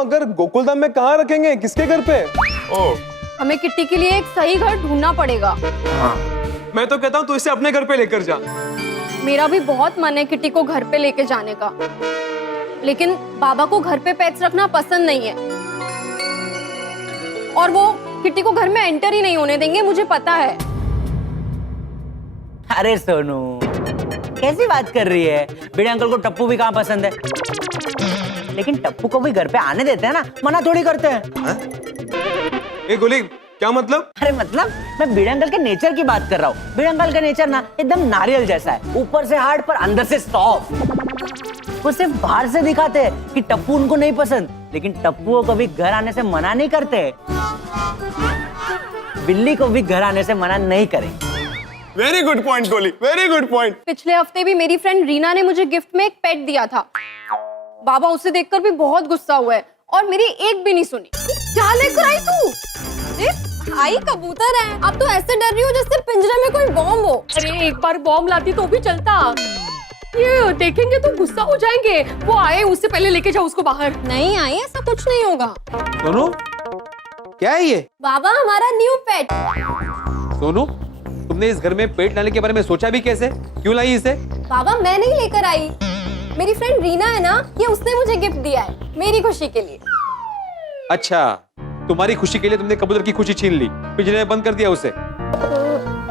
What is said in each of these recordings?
मगर गोकुलधाम में कहाँ रखेंगे, किसके घर पे? ओ, हमें किट्टी के लिए एक सही घर ढूंढना पड़ेगा। मैं तो कहता हूँ तू इसे अपने घर पे लेकर जा। मेरा भी बहुत मन है किट्टी को घर पे लेके जाने का, लेकिन बाबा को घर पे पेट्स रखना पसंद नहीं है और वो किट्टी को घर में एंटर ही नहीं होने देंगे, मुझे पता है। अरे सोनू, कैसी बात कर रही है? बड़े अंकल को टप्पू भी कहाँ पसंद है, लेकिन टप्पू को भी घर पे आने देते हैं ना, मना थोड़ी करते हैं। ए गोली, क्या मतलब? अरे मतलब मैं बड़े अंकल के नेचर की बात कर रहा हूँ। बड़े अंकल का नेचर ना एकदम नारियल जैसा है, ऊपर से हार्ड पर अंदर से सॉफ्ट। वो सिर्फ बाहर से दिखाते हैं कि टप्पू उनको नहीं पसंद, लेकिन टप्पू को कभी घर आने से मना नहीं करते। बिल्ली को भी घर आने से मना नहीं करेंगे। वेरी गुड पॉइंट गोली, वेरी गुड पॉइंट। पिछले हफ्ते भी मेरी फ्रेंड रीना ने मुझे गिफ्ट में एक पेट दिया था। बाबा उसे देखकर भी बहुत गुस्सा हुआ है और मेरी एक भी नहीं सुनी। क्या लेकर आई तू? आई कबूतर है। अब तो ऐसे डर रही हो जैसे पिंजरे में कोई बॉम्ब हो। अरे एक बार बॉम्ब लाती तो भी चलता, ये देखेंगे तो गुस्सा हो जाएंगे। वो आए उससे पहले लेके जाओ उसको बाहर। नहीं आई, ऐसा कुछ नहीं होगा। सोनू, क्या है ये? बाबा हमारा न्यू पेट। सोनू, तुमने इस घर में पेट लाने के बारे में सोचा भी कैसे? क्यों लाई इसे? बाबा मैं नहीं लेकर आई, मेरी फ्रेंड रीना है ना, ये उसने मुझे गिफ्ट दिया है मेरी खुशी के लिए। अच्छा, तुम्हारी खुशी के लिए तुमने कबूतर की खुशी छीन ली, पिंजरे में बंद कर दिया उसे।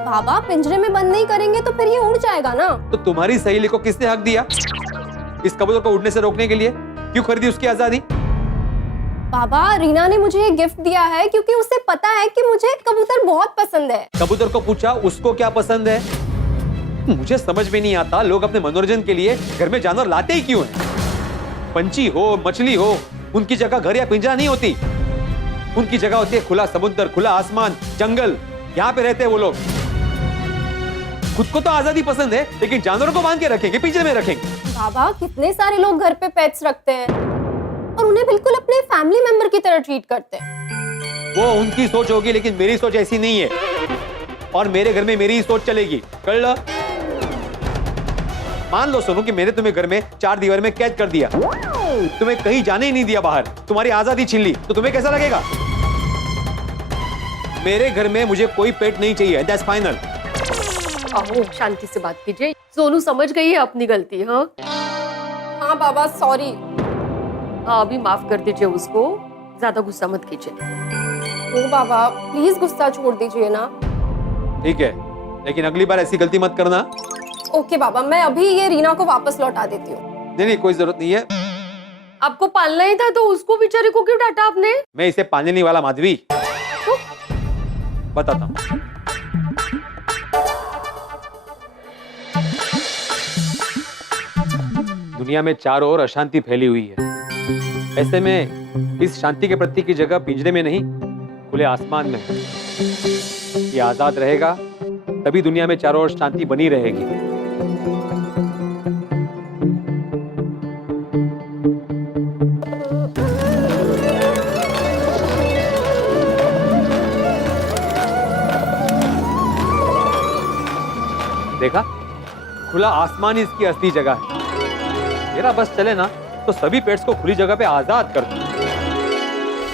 बाबा पिंजरे में बंद नहीं करेंगे तो फिर ये उड़ जाएगा ना। तो तुम्हारी सहेली को किसने हक दिया इस कबूतर को उड़ने से रोकने के लिए? क्यों खरीदी उसकी आजादी? बाबा रीना ने मुझे ये गिफ्ट दिया है क्योंकि उसे पता है कि मुझे कबूतर बहुत पसंद है। कबूतर को पूछा उसको क्या पसंद है? मुझे समझ में नहीं आता, लोग अपने मनोरंजन के लिए घर में जानवर लाते ही क्यों हैं? पंछी हो, मछली हो, उनकी जगह घर या पिंजरा नहीं होती। उनकी जगह होती है खुला समुद्र, खुला आसमान, जंगल। यहाँ पे रहते हैं वो लोग। खुद को तो आजादी पसंद है, लेकिन जानवरों को बांध के रखेंगे, पिंजरे में रखेंगे। बाबा कितने सारे लोग घर पे पेट्स रखते हैं और उन्हें बिल्कुल अपने फैमिली मेंबर की तरह ट्रीट करते हैं। वो उनकी सोच होगी, लेकिन मेरी सोच ऐसी नहीं है। और मेरे घर में मेरी ही सोच चलेगी, कर लो। मान लो सोनू कि मैंने तुम्हें घर में 4 दीवार में कैद कर दिया, तुम्हें कहीं जाने ही नहीं दिया बाहर, तुम्हारी आजादी छीन ली, तो तुम्हें कैसा लगेगा? मेरे घर में मुझे कोई पेट नहीं चाहिए, दैट्स फाइनल। आओ शांति से बात कीजिए। सोनू समझ गई है अपनी गलती। हाँ हाँ बाबा सॉरी। हाँ अभी माफ कर दीजिए उसको, ज्यादा गुस्सा मत कीजिए। ओ बाबा प्लीज गुस्सा छोड़ दीजिए ना। ठीक है, लेकिन अगली बार ऐसी गलती मत करना। ओके बाबा, मैं अभी ये रीना को वापस लौटा देती हूँ। नहीं, कोई जरूरत नहीं है। आपको पालना ही था तो उसको बेचारे को क्यों डांटा आपने? मैं इसे पालने नहीं वाला माधवी, बताता हूँ। दुनिया में चारों ओर अशांति फैली हुई है। ऐसे में इस शांति के प्रतीक की जगह पिंजरे में नहीं, खुले आसमान में है। ये आजाद रहेगा तभी दुनिया में चारों ओर शांति बनी रहेगी। देखा, खुला आसमान ही इसकी असली जगह है। मेरा बस चले ना तो सभी पेट्स को खुली जगह पे आजाद कर दूं।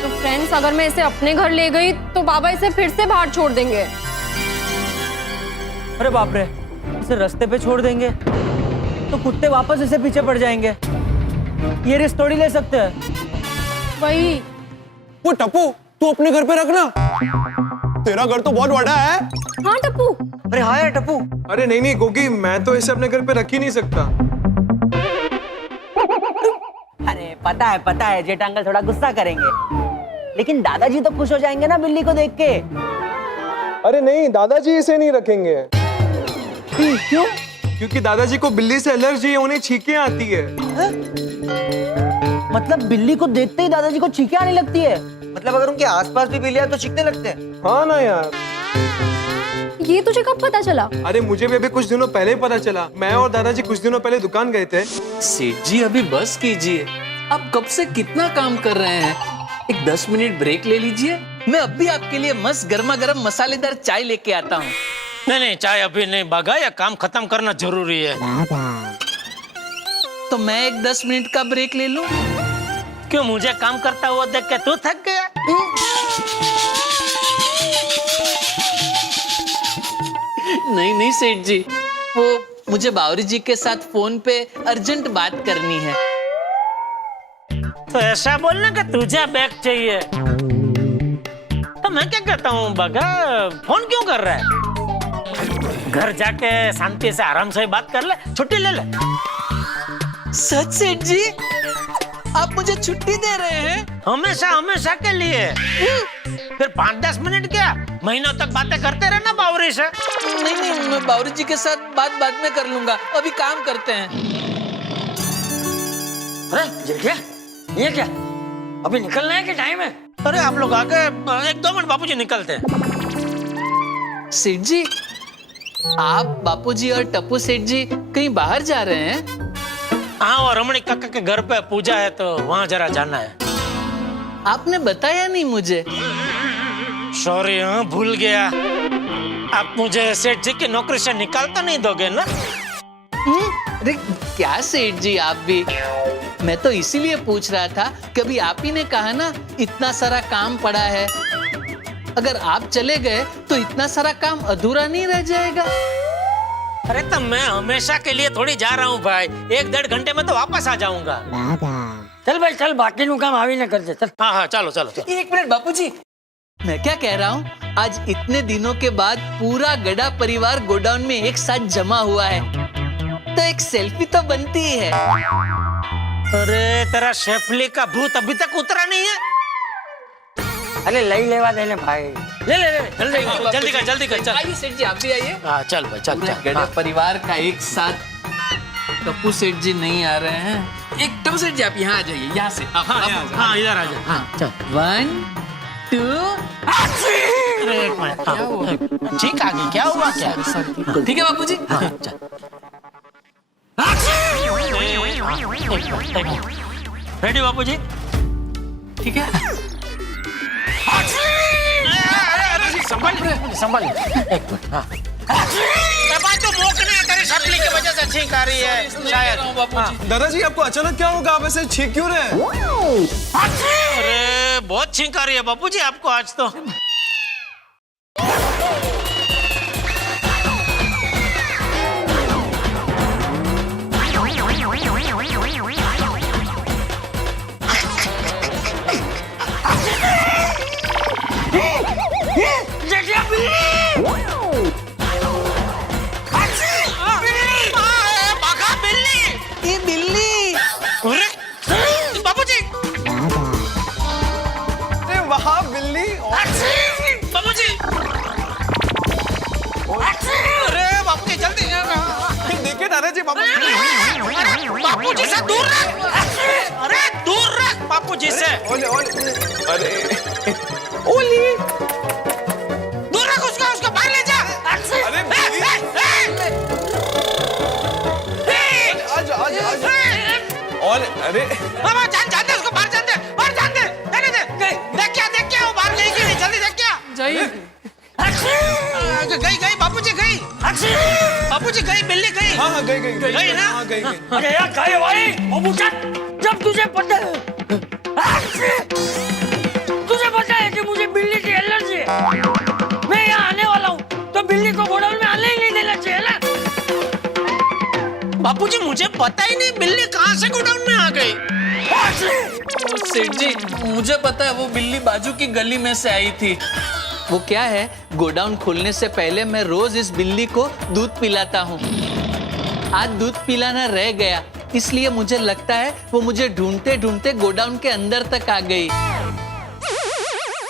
तो फ्रेंड्स, अगर मैं इसे अपने घर ले गई तो बाबा इसे फिर से बाहर छोड़ देंगे। अरे बाप रे, इसे रास्ते पे छोड़ देंगे तो कुत्ते वापस इसे पीछे पड़ जाएंगे। ये रिस्क थोड़ी ले सकते हैं। वही। वो टप्पू तू अपने घर पे रखना, तेरा घर तो बहुत बड़ा है। हाँ टप्पू। अरे हाँ यार टप्पू। अरे नहीं गोगी, मैं तो इसे अपने घर पे रख ही नहीं सकता। अरे पता है जेठा अंकल थोड़ा गुस्सा करेंगे, लेकिन दादाजी तो खुश हो जाएंगे ना बिल्ली को देख के। अरे नहीं, दादाजी इसे नहीं रखेंगे। क्यों? क्योंकि दादाजी को बिल्ली से एलर्जी है, उन्हें छींकें आती है। मतलब बिल्ली को देखते ही दादाजी को छींकें आने लगती है? मतलब अगर उनके आसपास भी बिल्लियां तो चीखने लगते हैं। हाँ ना यार। ये तुझे कब पता चला? अरे मुझे भी अभी कुछ दिनों पहले ही पता चला। मैं और दादाजी कुछ दिनों पहले दुकान गए थे। सेठ जी अभी बस कीजिए, आप कब से कितना काम कर रहे हैं। एक 10 मिनट ब्रेक ले लीजिए, मैं अभी आपके लिए मस्त गर्मा गर्म मसालेदार चाय लेके आता हूँ। नहीं चाय अभी नहीं, भागा या काम खत्म करना जरूरी है। तो मैं एक 10 मिनट का ब्रेक ले लूं? क्यों मुझे काम करता हुआ देख के तू थक गया? नहीं नहीं सेठ जी, वो मुझे बावरी जी के साथ फोन पे अर्जेंट बात करनी है। तो ऐसा बोलना कि तुझे बैग चाहिए, तो मैं क्या कहता हूँ बगा, फोन क्यों कर रहा है? घर जाके शांति से आराम से बात कर ले, छुट्टी ले ले। सच सेठ जी, आप मुझे छुट्टी दे रहे हैं? हमेशा हमेशा के लिए। फिर 5-10 मिनट क्या, महीनों तक बातें करते रहना बावरी से। नहीं नहीं, मैं बावरी जी के साथ बात बाद में कर लूंगा, अभी काम करते हैं। अरे जेठिया, ये क्या? अभी निकलना है कि टाइम है? अरे आप लोग आगे 1-2 मिनट, बापूजी निकलते हैं। सेठ जी, आप बापूजी और टप्पू सेठ जी कहीं बाहर जा रहे हैं? हाँ, और रमणी काका के घर पे पूजा है तो वहाँ जरा जाना है। आपने बताया नहीं मुझे। सॉरी, हाँ भूल गया। आप मुझे सेठ जी की नौकरी से निकाल तो नहीं दोगे ना? अरे क्या सेठ जी, आप भी। मैं तो इसीलिए पूछ रहा था कि अभी आप ही ने कहा ना इतना सारा काम पड़ा है, अगर आप चले गए तो इतना सारा काम अधूरा नहीं रह जाएगा। अरे तो मैं हमेशा के लिए थोड़ी जा रहा हूँ भाई, 1-1.5 घंटे में तो वापस आ जाऊंगा। चल भाई चल, बाकी नु काम आवी न कर दे चल। हाँ हाँ, चलो चलो चलो। एक मिनट बापूजी, मैं क्या कह रहा हूँ, आज इतने दिनों के बाद पूरा गड़ा परिवार गोडाउन में एक साथ जमा हुआ है, तो एक सेल्फी तो बनती ही है। अरे तेरा शेफली का भूत अभी तक उतरा नहीं है? अरे लई लेवा देने भाई, ले ले ले जल्दी कर जल्दी कर, चल। आइए सेठ जी, आप भी आइए। हाँ चल भाई, चल चल। गड़ा परिवार का एक साथ। टप्पू सेठ जी नहीं आ रहे हैं। एक टप्पू सेठ जी, आप यहाँ आ जाइए, यहाँ से। हाँ इधर आ जा। हाँ चल। 1 2 अरे एक मिनट, हाँ। ठीक आ गई, क्या हुआ क्या? ठीक है बापूजी। रेडी बापूजी? ठीक है। संभाल संभाल, एक मिनट। हाँ तो मोकने तेरी शक्ली की वजह से छींक आ रही है शायद। बापूजी, दादाजी आपको अचानक क्या होगा, आप ऐसे छींक क्यों रहे हैं? अरे बहुत छींक आ रही है बापूजी आपको आज तो। ये बिल्ली। बापूजी, अरे वहाँ बिल्ली। बापूजी, अरे बापूजी जल्दी, देखिए दादाजी, बापूजी से दूर रख, अरे दूर रख बापूजी से। ओले ओले, अरे ओली, दूर रख उसको, उसको बाहर ले जा। अरे आज आज आज और अरे बाबा जान दे उसको, बाहर जान दे, बाहर जान दे, जाने दे। देख क्या वो बाहर गई कि नहीं, जल्दी देख क्या। जाइए। गई बापूजी गई, बापूजी गई, बिल्ली गई। हाँ गई गई गई ना? हाँ गई गई। अरे यार काय भाई, जब तुझे पता है कि मुझे बिल्ली की एलर्जी है, मैं यहाँ आने वाला हूँ, तो बिल्ली को गोडाउन में आने ही नहीं देना चाहिए ना। बापूजी मुझे पता ही नहीं बिल्ली कहाँ से गोडाउन में आ गई। सेठ जी, मुझे पता है, वो बिल्ली बाजू की गली में से आई थी। वो क्या है, गोडाउन खोलने से पहले मैं रोज इस बिल्ली को दूध पिलाता हूँ। आज दूध पिलाना रह गया, इसलिए मुझे लगता है वो मुझे ढूंढते ढूंढते गोडाउन के अंदर तक आ गई।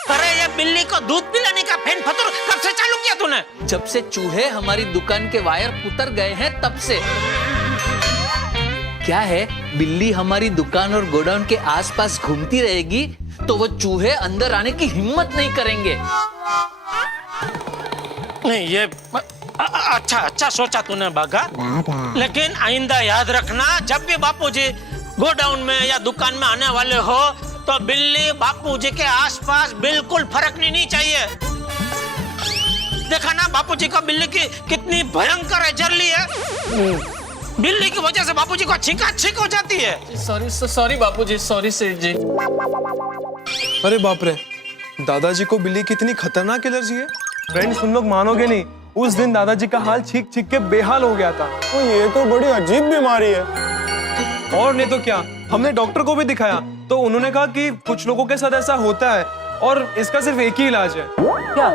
अरे ये बिल्ली को दूध पिलाने का फेन फतुर कब से चालू किया तूने? जब से चूहे हमारी दुकान के वायर उतर गए हैं तब से। क्या है, बिल्ली हमारी दुकान और गोडाउन के आसपास घूमती रहेगी तो वो चूहे अंदर आने की हिम्मत नहीं करेंगे। नहीं ये अच्छा सोचा तूने बागा, लेकिन आइंदा याद रखना, जब भी बापूजी गोडाउन में या दुकान में आने वाले हो तो बिल्ली बापूजी के आसपास बिल्कुल फरकनी नहीं चाहिए। देखा ना बापूजी को बिल्ली की कितनी भयंकर एलर्जी है। बिल्ली की वजह से बापूजी को छींका छींक हो जाती है। सॉरी बापूजी, सॉरी सेठ जी। अरे बाप रे, दादाजी को बिल्ली की इतनी खतरनाक एलर्जी है। फ्रेंड्स, तुम लोग मानोगे नहीं, उस दिन दादाजी का हाल छींक छींक के बेहाल हो गया था। तो ये तो बड़ी अजीब बीमारी है। और नहीं तो क्या, हमने डॉक्टर को भी दिखाया तो उन्होंने कहा कि कुछ लोगों के साथ ऐसा होता है और इसका सिर्फ एक ही इलाज है। क्या?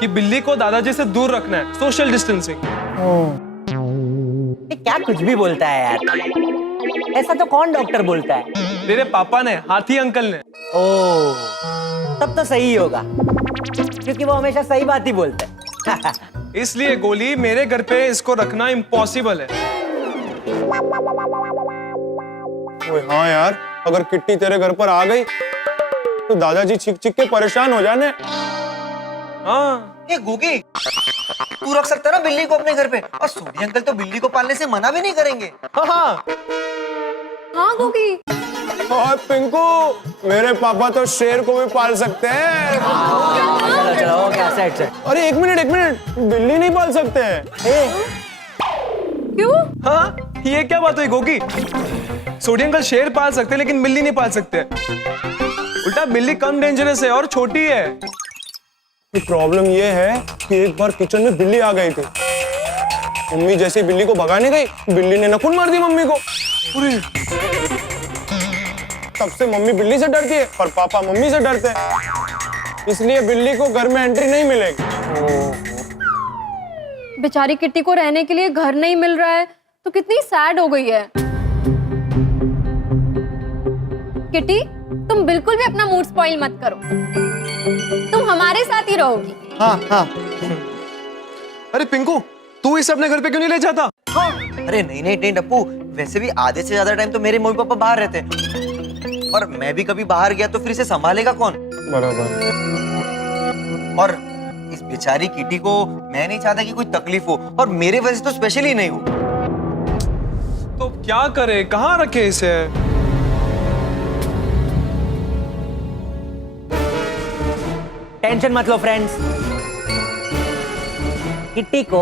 कि बिल्ली को दादाजी से दूर रखना है, सोशल डिस्टेंसिंग। ये क्या कुछ भी बोलता है यार, ऐसा तो कौन डॉक्टर बोलता है? तेरे पापा ने, हाथी अंकल ने। ओ, तब तो सही होगा, क्योंकि वो हमेशा सही बात ही बोलते हैं। इसलिए गोली, मेरे घर पे इसको रखना इम्पॉसिबल है। ओए हाँ यार, अगर किट्टी तेरे घर पर आ गई तो दादाजी छिक छिक के परेशान हो जाने। हाँ, ये गुगी, तू रख सकता ना बिल्ली को अपने घर पे, और सोनी अंकल तो बिल्ली को पालने से मना भी नहीं करेंगे। हाँ, हाँ गोगी, और पिंकू, मेरे पापा तो शेर को भी पाल सकते हैं। चलो चलो, हो गया, सेट सेट। अरे एक मिनट, बिल्ली नहीं पाल सकते हैं। क्यों? हाँ, ये क्या बात हुई गोगी? सोडी अंकल शेर पाल सकते हैं लेकिन बिल्ली नहीं पाल सकते। उल्टा बिल्ली कम डेंजरस है और छोटी है। प्रॉब्लम ये है कि एक बार किचन में बिल्ली आ गई थी। मम्मी जैसे बिल्ली को भगाने गई, बिल्ली ने नखून मार दी मम्मी को। तब से मम्मी बिल्ली से डरती है और पापा मम्मी से डरते हैं। इसलिए बिल्ली को घर में एंट्री नहीं मिलेगी। बेचारी किट्टी को रहने के लिए घर नहीं मिल रहा है तो कितनी सैड हो गई है। किट्टी, तुम बिल्कुल भी अपना मूड स्पॉइल मत करो, तुम हमारे साथ ही रहोगी। हाँ हाँ। अरे पिंकू, तू इसे अपने घर पे क्यों नहीं ले जाता? अरे नहीं टप्पू, वैसे भी आधे से ज्यादा टाइम तो मेरे मम्मी पापा बाहर रहते हैं, और मैं भी कभी बाहर गया तो फिर इसे संभालेगा कौन? बराबर। और इस बेचारी किटी को मैं नहीं चाहता कि कोई तकलीफ हो, और मेरे वजह से तो स्पेशली नहीं हो। तो क्या करे, कहाँ रखे इसे? टेंशन मत लो फ्रेंड्स, किट्टी को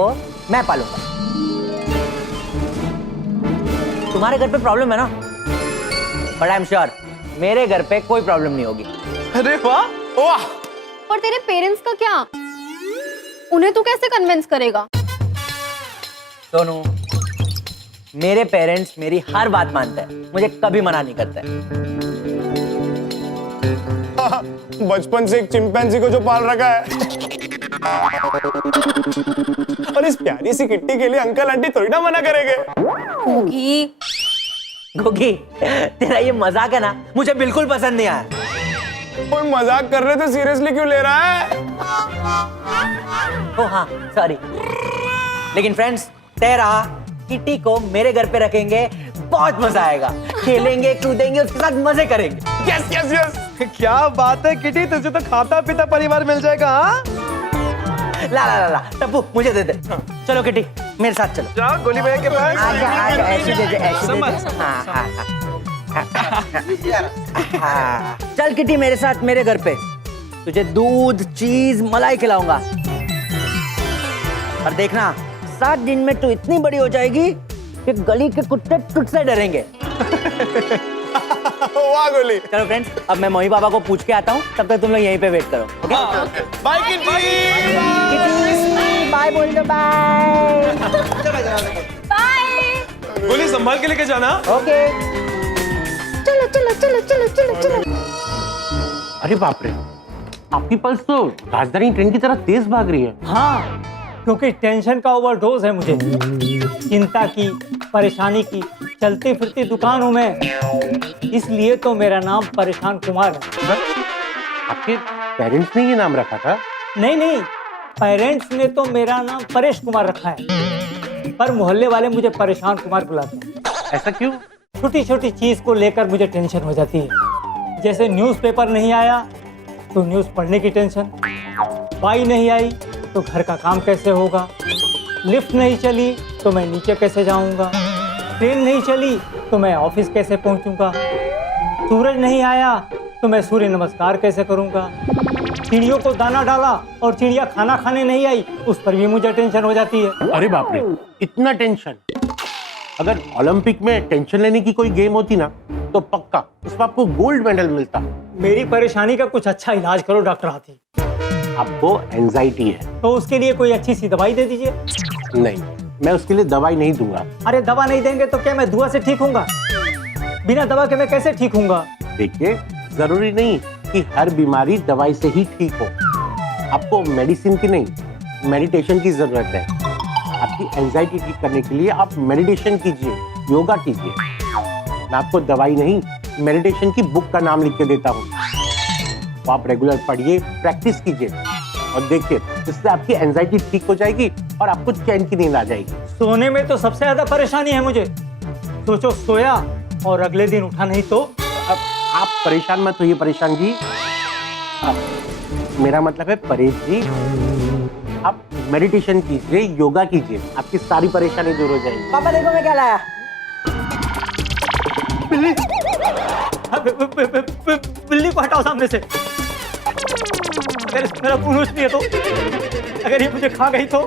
मैं पालूंगा। तुम्हारे घर पे प्रॉब्लम है ना, बट आई एम श्योर मेरे घर पे कोई प्रॉब्लम नहीं होगी। अरे वाह वाह। और तेरे पेरेंट्स का क्या? उन्हें तू कैसे कन्विंस करेगा? सोनू, मेरे पेरेंट्स मेरी हर बात मानते हैं, मुझे कभी मना नहीं करते। बचपन से एक चिंपैंजी को जो पाल रखा है। और इस प्यारी सी किट्टी के लिए अंकल आंटी थोड़ी ना मना करेंगे। गोगी, गोगी, तेरा ये मजाक है ना, मुझे बिल्कुल पसंद नहीं आया। कोई मजाक कर रहे थे, सीरियसली क्यों ले रहा है? ओ हाँ, सॉरी। लेकिन फ्रेंड्स, तय रहा, किट्टी को मेरे घर पे रखेंगे, बहुत मजा आएगा, खेलेंगे कूदेंगे, उसके साथ मजे करेंगे। Yes yes yes. क्या बात है किटी, तुझे तो खाता पीता परिवार मिल जाएगा। हाँ, ला ला ला ला, टप्पू मुझे दे दे। चलो किटी, मेरे साथ चलो। जाओ गोली भैया के पास। आजा आजा, ऐसे दे दे, ऐसे दे दे। हाँ हाँ हाँ। चल किटी, मेरे साथ मेरे घर पे, तुझे दूध, चीज, मलाई खिलाऊंगा। और देखना, 7 दिन में तू इतनी बड़ी हो जाएगी कि गली के कुत्ते तुझसे डरेंगे। वाह गोली। चलो फ्रेंड्स, अब मैं मम्मी पापा को पूछ के आता हूँ, तब तक तुम लोग यहीं पे वेट करो। ओके? Bye kitty. बाय बोल दो, बाय। बाय। गोली संभाल के लेके जाना। ओके। चलो चलो चलो चलो चलो चलो। अरे बाप रे, आपकी पल्स तो राजधानी ट्रेन की तरह तेज भाग रही है। हाँ, क्योंकि टेंशन का ओवरडोज है मुझे, चिंता की, परेशानी की। चलती फिरती दुकान हूं मैं, इसलिए तो मेरा नाम परेशान कुमार है। आपके पेरेंट्स ने ये नाम रखा था? नहीं, पेरेंट्स ने तो मेरा नाम परेश कुमार रखा है, पर मोहल्ले वाले मुझे परेशान कुमार बुलाते हैं। ऐसा क्यों? छोटी छोटी चीज को लेकर मुझे टेंशन हो जाती है। जैसे न्यूज़पेपर नहीं आया तो न्यूज़ पढ़ने की टेंशन, बाई नहीं आई तो घर का काम कैसे होगा, लिफ्ट नहीं चली तो मैं नीचे कैसे जाऊंगा, ट्रेन नहीं चली तो मैं ऑफिस कैसे पहुंचूंगा, सूरज नहीं आया तो मैं सूर्य नमस्कार कैसे करूंगा, चिड़ियों को दाना डाला और चिड़िया खाना खाने नहीं आई, उस पर भी मुझे टेंशन हो जाती है। अरे बाप रे, इतना टेंशन? अगर ओलंपिक में टेंशन लेने की कोई गेम होती ना तो पक्का उसमें आपको गोल्ड मेडल मिलता। मेरी परेशानी का कुछ अच्छा इलाज करो डॉक्टर हाथी। आपको एंजाइटी है। तो उसके लिए कोई अच्छी सी दवाई दे दीजिए। नहीं, मैं उसके लिए दवाई नहीं दूंगा। अरे दवा नहीं देंगे तो क्या मैं दुआ से ठीक होऊंगा? बिना दवा के मैं कैसे ठीक होऊंगा? देखिए, जरूरी नहीं कि हर बीमारी दवाई से ही ठीक हो। आपको मेडिसिन की नहीं, मेडिटेशन की जरूरत है। आपकी एंजाइटी ठीक करने के लिए आप मेडिटेशन कीजिए, योगा कीजिए। मैं आपको दवाई नहीं, मेडिटेशन की बुक का नाम लिख के देता हूँ। तो आप रेगुलर पढ़िए, प्रैक्टिस कीजिए और देखिए इससे आपकी एंजाइटी ठीक हो जाएगी और आपको चैन की नींद आ जाएगी। सोने में तो सबसे ज्यादा परेशानी है मुझे। सोचो सोया और अगले दिन उठा नहीं तो। अब आप परेशान मत होइए परेशान जी। मेरा मतलब है परेश जी, आप मेडिटेशन कीजिए, योगा कीजिए, आपकी सारी परेशानी दूर हो जाएगी। पापा देखो मैं क्या लाया। बिल्ली को हटाओ सामने से। अगर इसमें मेरा पुरुष नहीं है तो, अगर ये मुझे खा गई तो।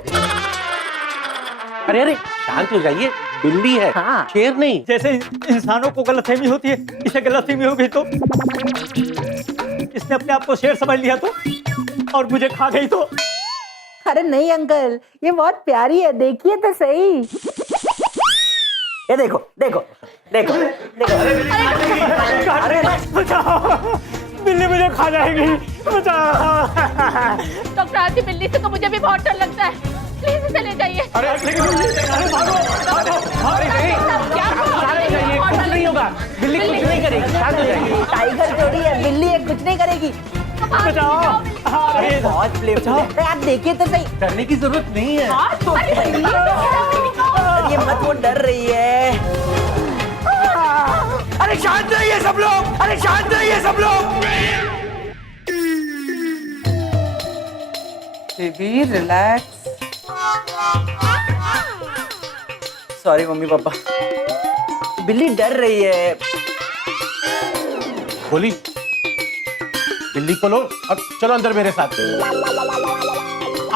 अरे अरे शांत हो जाइए, बिल्ली है, हाँ। शेर नहीं। जैसे इंसानों को गलतफहमी होती है, इसे गलतफहमी हो गई तो। इसने अपने आप को शेर समझ लिया तो, और मुझे खा गई तो। अरे नहीं अंकल, ये बहुत प्यारी है, देखिए तो सही। ये देखो देखो देखो देखो। अरे बचाओ, बिल्ली मुझे खा जाएगी, बचाओ। डॉक्टर आती बिल्ली से तो मुझे भी बहुत डर लगता है, प्लीज इसे ले जाइए। अरे भागो, कुछ नहीं होगा, बिल्ली कुछ नहीं करेगी, शांत हो जाइए। टाइगर थोड़ी है, बिल्ली है, कुछ नहीं करेगी। बचाओ। अरे बहुत प्लेफुल है, आप देखिए तो सही। डरने की जरूरत नहीं है। ये मत, वो डर रही है। अरे शांत रहिए सब लोग, अरे शांत रहिए सब लोग। Baby relax. Sorry mummy papa, बिल्ली डर रही है। बोली, बिल्ली को लो, अब चलो अंदर मेरे साथ।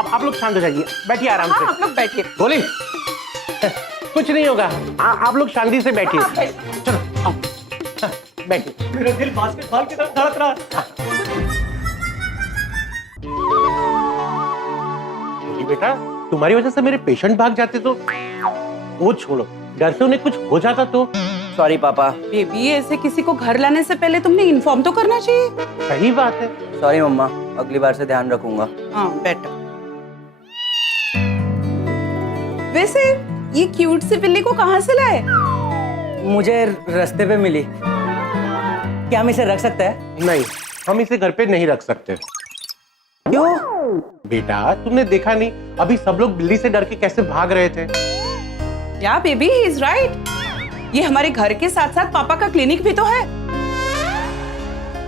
आप लोग शांत हो जाइए, बैठिए आराम से। आप लोग बैठिए। बोली, कुछ नहीं होगा, आप लोग शांति से बैठिए। चलो आओ, बैठिए। मेरा दिल बास्केटबॉल की तरफ धड़क रहा है। बोली बेटा, तुम्हारी वजह से मेरे पेशेंट भाग जाते तो। वो छोड़ो, डर से उन्हें कुछ हो जाता तो। सॉरी पापा। बेबी ऐसे किसी को घर लाने से पहले तुमने इन्फॉर्म तो करना चाहिए। सही बात है। सॉरी मम्मा, अगली बार से ध्यान रखूंगा। हाँ बेटर। वैसे ये क्यूट सी बिल्ली को कहाँ से लाए? मुझे रास्ते पे मिली। क्या हम इसे रख सकते हैं? नहीं, हम इसे घर पे नहीं रख सकते। क्यों? बेटा तुमने देखा नहीं, अभी सब लोग बिल्ली से डर के कैसे भाग रहे थे। या बेबी ही इज राइट। ये हमारे घर के साथ साथ पापा का क्लिनिक भी तो है,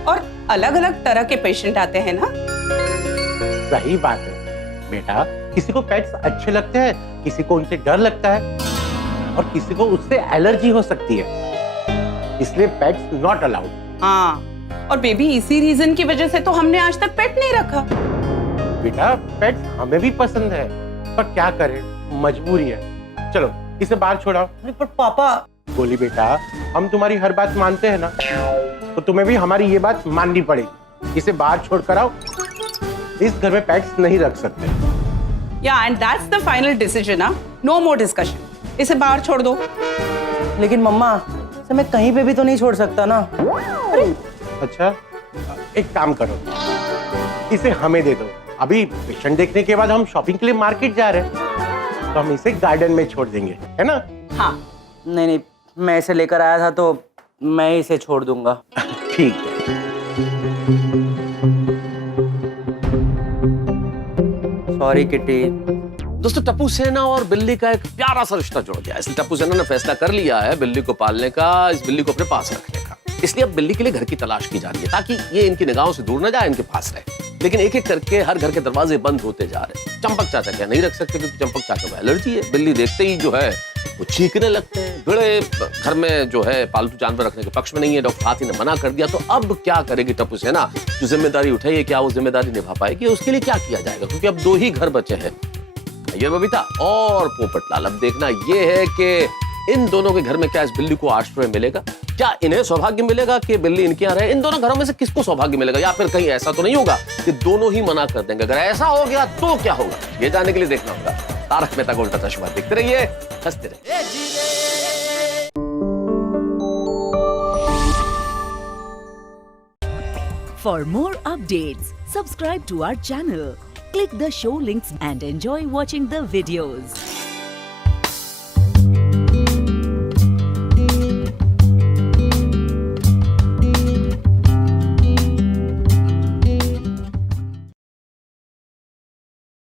और अलग अलग तरह के पेशेंट आते हैं ना। सही बात है बेटा, किसी को पेट्स अच्छे लगते हैं, किसी को उनसे डर लगता है, और किसी को उससे एलर्जी हो सकती है। इसलिए पेट्स नॉट अलाउड। हाँ, और बेबी इसी रीजन की वजह से तो हमने आज तक पेट नहीं रखा। बेटा पेट्स हमें भी पसंद है, पर क्या करें, मजबूरी है। चलो इसे बाहर छोड़ाओ। पर पापा। बोली बेटा, हम तुम्हारी हर बात मानते हैं ना, तो तुम्हें भी हमारी ये बात माननी पड़ेगी। इसे बाहर छोड़ कर आओ, इस घर में पेट्स नहीं रख सकते। Yeah and that's the final decision. No more discussion. इसे बाहर छोड़ दो। लेकिन मम्मा, इसे मैं कहीं पे भी तो नहीं छोड़ सकता ना। अच्छा, एक काम करो, इसे हमें दे दो। अभी पेशेंट देखने के बाद हम शॉपिंग के लिए मार्केट जा रहे हैं, तो हम इसे गार्डन में छोड़ देंगे, है ना? हाँ। नहीं नहीं, मैं इसे लेकर आया था तो मैं इसे छोड़ दूंगा। ठीक है। Sorry kitty. दोस्तों, टप्पू सेना और बिल्ली का एक प्यारा सा रिश्ता जुड़ गया। इसलिए टप्पू सेना ने फैसला कर लिया है बिल्ली को पालने का, इस बिल्ली को अपने पास रखने का। इसलिए अब बिल्ली के लिए घर की तलाश की जा रही है, ताकि ये इनकी निगाहों से दूर न जाए, इनके पास रहे। लेकिन एक एक करके हर घर के दरवाजे बंद होते जा रहे हैं। चंपक चाचा क्या नहीं रख सकते, क्योंकि चंपक चाचा को एलर्जी है। बिल्ली देखते ही जो है वो चीखने लगते हैं। बड़े घर में जो है पालतू जानवर रखने के पक्ष में नहीं है। डॉक्टर हाथी ने मना कर दिया। तो अब क्या करेगी टप्पू सेना? जो जिम्मेदारी उठाई है, क्या वो जिम्मेदारी निभा पाएगी? उसके लिए क्या किया जाएगा? क्योंकि अब 2 ही घर बचे हैं, ये बबीता और पोपटलाल। अब देखना ये है कि इन दोनों के घर में क्या इस बिल्ली को आश्रय मिलेगा? क्या इन्हें सौभाग्य मिलेगा कि बिल्ली इनके यहाँ रहे? इन दोनों घरों में से किसको सौभाग्य मिलेगा? या फिर कहीं ऐसा तो नहीं होगा कि दोनों ही मना कर देंगे? अगर ऐसा हो गया तो क्या होगा, ये जानने के लिए देखना होगा तारक मेहता का उल्टा चश्मा। देखते रहिए, हंसते रहिए। For more updates, subscribe to our channel, click the show links and enjoy watching the videos.